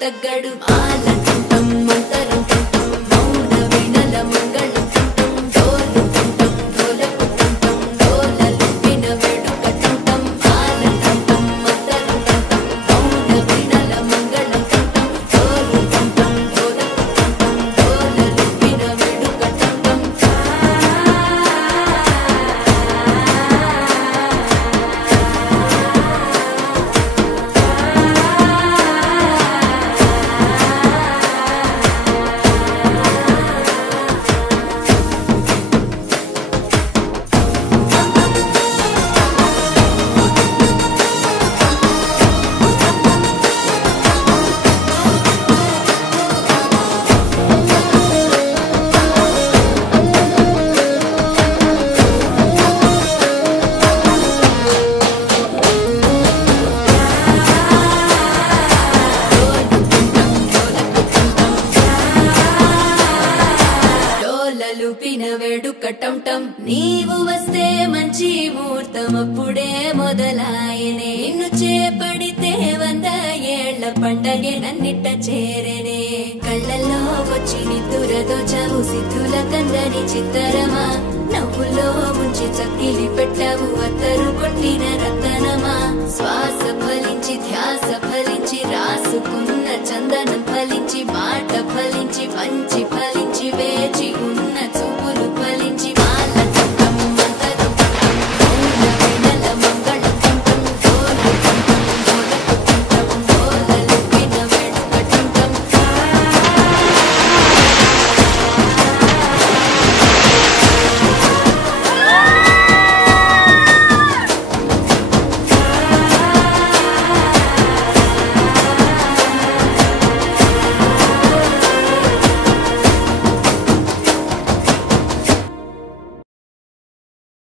తగ్గడు ఆలంటం మంతరం తంటం మౌన వీణల మంగళం తంటం డోలు తంటం డోలకు తంటం డోలలు విన వేడుక తంటం ఆలంటం మంతరం తంటం మౌన వీణల మంగళం తంటం డోలు తంటం డోలకు తంటం డోలలు విన వేడుక తంటం లూపిన వేడుక టంటం నీవు వస్తే మంచి ముహూర్తం అప్పుడే మొదలాయనే నిన్ను చేపడితే 100 ఏళ్ల పండగే నన్నిట్ట చేరనే కళ్ళల్లో వచ్చి నిద్దురదోచావు సిద్ధుల కందని చిత్తరమా నవ్వులో ముంచి చక్కిలి పెట్టావు అత్తరు కొట్టిన రతనమా శ్వాస ఫలించి ధ్యాస ఫలించి రాసుకున్న చందనం ఫలించి మాట ఫలించి